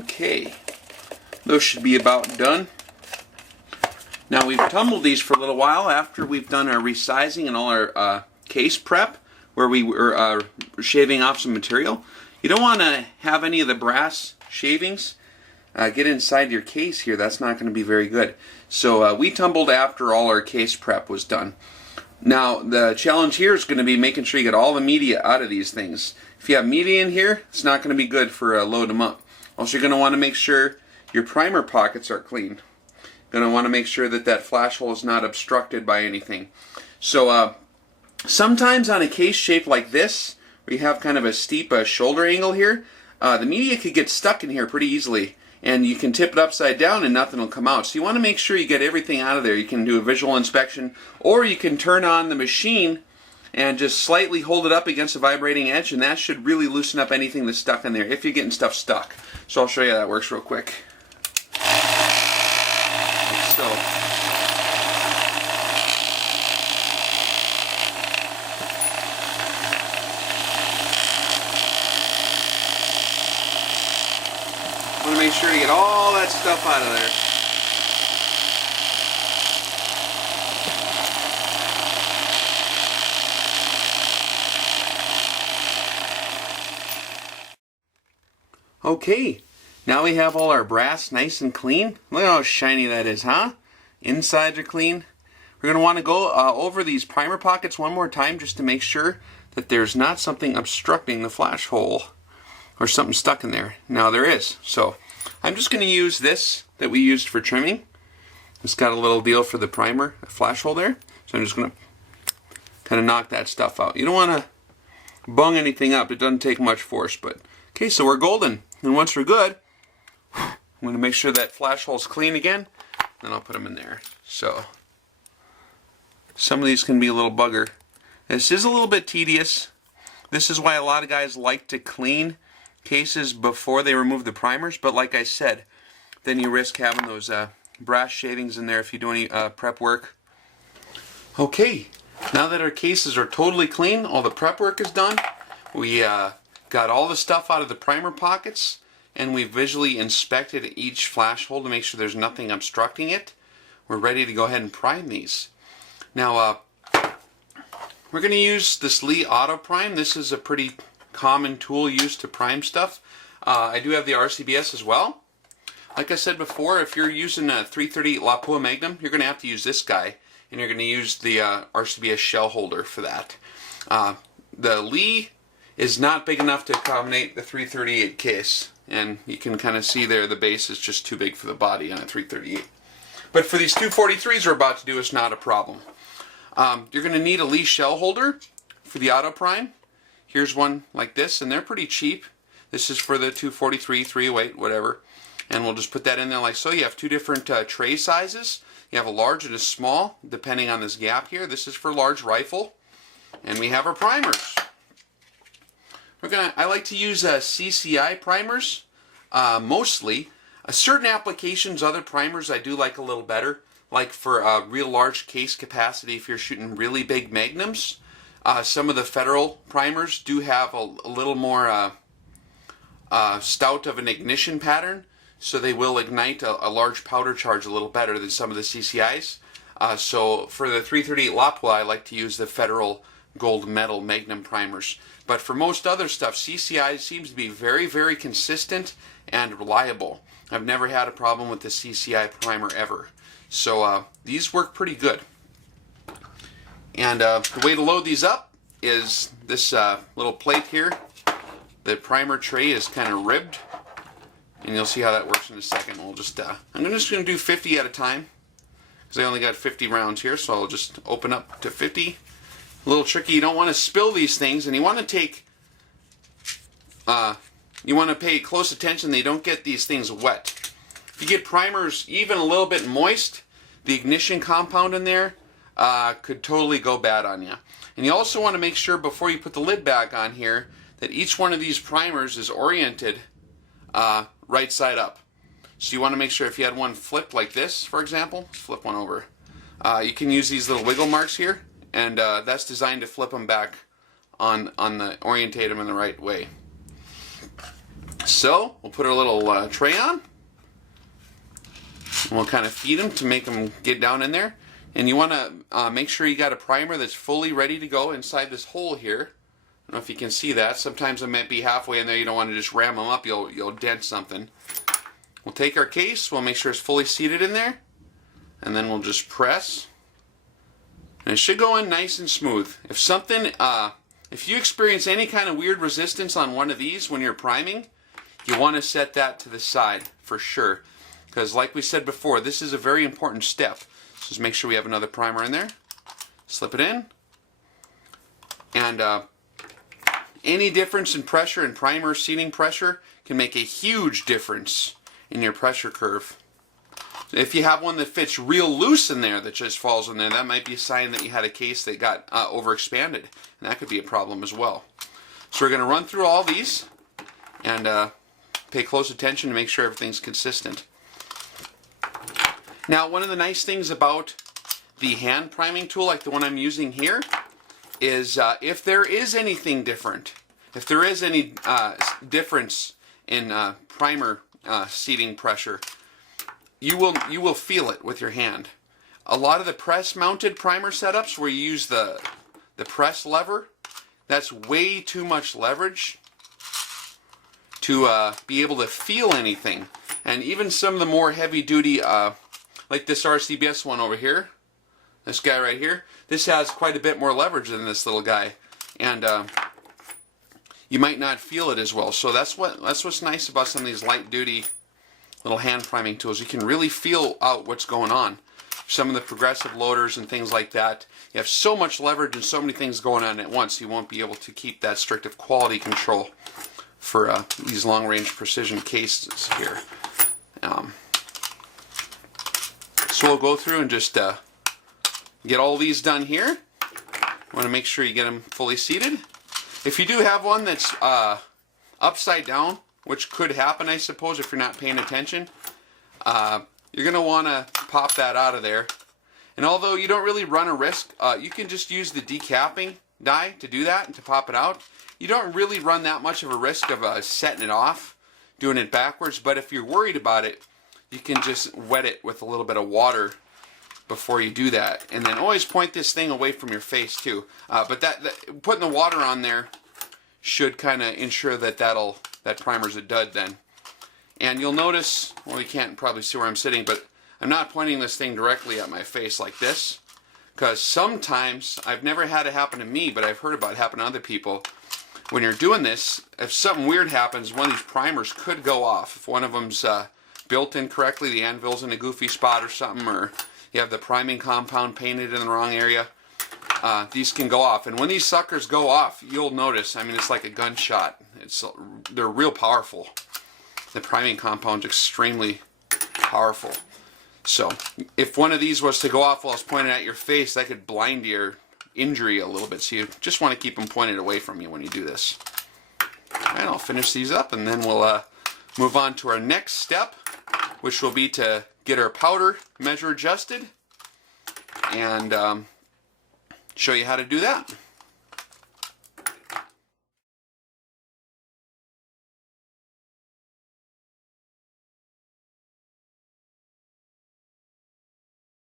Okay, those should be about done. Now we've tumbled these for a little while after we've done our resizing and all our case prep, where we were shaving off some material. You don't want to have any of the brass shavings get inside your case here. That's not going to be very good. So we tumbled after all our case prep was done. Now the challenge here is going to be making sure you get all the media out of these things. If you have media in here, it's not going to be good for load them up. Also, you're going to want to make sure your primer pockets are clean. Going to want to make sure that that flash hole is not obstructed by anything. So sometimes on a case shaped like this, where you have kind of a steep shoulder angle here, the media could get stuck in here pretty easily, and you can tip it upside down and nothing will come out. So you want to make sure you get everything out of there. You can do a visual inspection, or you can turn on the machine and just slightly hold it up against a vibrating edge, and that should really loosen up anything that's stuck in there if you're getting stuff stuck. So I'll show you how that works real quick. So, I want to make sure to get all that stuff out of there. Okay, now we have all our brass nice and clean. Look how shiny that is, huh? Insides are clean. We're going to want to go over these primer pockets one more time just to make sure that there's not something obstructing the flash hole or something stuck in there. Now there is. So I'm just going to use this that we used for trimming. It's got a little deal for the primer, a flash hole there. So I'm just going to kind of knock that stuff out. You don't want to bung anything up. It doesn't take much force, but okay, so we're golden. And once we're good, I'm going to make sure that flash hole's clean again, then I'll put them in there. So some of these can be a little bugger. This is a little bit tedious. This is why a lot of guys like to clean cases before they remove the primers, but like I said, then you risk having those brass shavings in there if you do any prep work. Okay, now that our cases are totally clean, all the prep work is done, we got all the stuff out of the primer pockets, and we visually inspected each flash hole to make sure there's nothing obstructing it. We're ready to go ahead and prime these. Now we're going to use this Lee Auto Prime. This is a pretty common tool used to prime stuff. I do have the RCBS as well. Like I said before, if you're using a 338 Lapua Magnum, you're going to have to use this guy, and you're going to use the RCBS shell holder for that. The Lee is not big enough to accommodate the 338 case, and you can kind of see there the base is just too big for the body on a 338. But for these 243s we're about to do, it's not a problem. You're going to need a Lee shell holder for the Auto Prime. Here's one like this, and they're pretty cheap. This is for the 243, 308, whatever. And we'll just put that in there like so. You have two different tray sizes. You have a large and a small, depending on this gap here. This is for large rifle. And we have our primers. I like to use CCI primers, mostly. Certain applications, other primers I do like a little better. Like for real large case capacity, if you're shooting really big magnums. Some of the Federal primers do have a little more stout of an ignition pattern, so they will ignite a large powder charge a little better than some of the CCIs. So for the 338 Lapua, I like to use the Federal gold metal Magnum primers. But for most other stuff, CCI seems to be very, very consistent and reliable. I've never had a problem with the CCI primer ever. So these work pretty good. And the way to load these up is this little plate here. The primer tray is kind of ribbed, and you'll see how that works in a second. We'll just I'm just going to do 50 at a time, because I only got 50 rounds here, so I'll just open up to 50. A little tricky. You don't want to spill these things, and you want to take you want to pay close attention that you don't get these things wet. If you get primers even a little bit moist, the ignition compound in there could totally go bad on you. And you also want to make sure before you put the lid back on here that each one of these primers is oriented right side up. So you want to make sure if you had one flipped like this, for example, flip one over. You can use these little wiggle marks here, and that's designed to flip them back on the orientate them in the right way. So we'll put our little tray on, and we'll kind of feed them to make them get down in there. And you want to make sure you got a primer that's fully ready to go inside this hole here. I don't know if you can see that. Sometimes it might be halfway in there. You don't want to just ram them up. You'll dent something. We'll take our case. We'll make sure it's fully seated in there, and then we'll just press. And it should go in nice and smooth. If you experience any kind of weird resistance on one of these when you're priming, you want to set that to the side for sure. Because like we said before, this is a very important step. So just make sure we have another primer in there. Slip it in. And any difference in pressure and primer seating pressure can make a huge difference in your pressure curve. If you have one that fits real loose in there that just falls in there, that might be a sign that you had a case that got overexpanded. And that could be a problem as well. So we're going to run through all these and pay close attention to make sure everything's consistent. Now, one of the nice things about the hand priming tool, like the one I'm using here, is if there is anything different, if there is any difference in primer seating pressure, you will feel it with your hand. A lot of the press-mounted primer setups where you use the press lever, that's way too much leverage to be able to feel anything. And even some of the more heavy-duty, like this RCBS one over here, this guy right here, this has quite a bit more leverage than this little guy, and you might not feel it as well. So that's what's nice about some of these light-duty little hand priming tools. You can really feel out what's going on. Some of the progressive loaders and things like that, you have so much leverage and so many things going on at once, you won't be able to keep that strict of quality control for these long-range precision cases here. So we'll go through and just get all these done here. You want to make sure you get them fully seated. If you do have one that's upside down, which could happen, I suppose, if you're not paying attention, you're going to want to pop that out of there. And although you don't really run a risk, you can just use the decapping die to do that and to pop it out. You don't really run that much of a risk of setting it off, doing it backwards, but if you're worried about it, you can just wet it with a little bit of water before you do that. And then always point this thing away from your face too. But putting the water on there should kind of ensure that that primer's a dud then. And you'll notice, well, you can't probably see where I'm sitting, but I'm not pointing this thing directly at my face like this, because sometimes, I've never had it happen to me, but I've heard about it happen to other people. When you're doing this, if something weird happens, one of these primers could go off. If one of them's built incorrectly, the anvil's in a goofy spot or something, or you have the priming compound painted in the wrong area, these can go off. And when these suckers go off, you'll notice, I mean, it's like a gunshot. They're real powerful. The priming compound's extremely powerful. So if one of these was to go off while it's pointed at your face, that could blind your injury a little bit. So you just want to keep them pointed away from you when you do this. And I'll finish these up, and then we'll move on to our next step, which will be to get our powder measure adjusted and show you how to do that.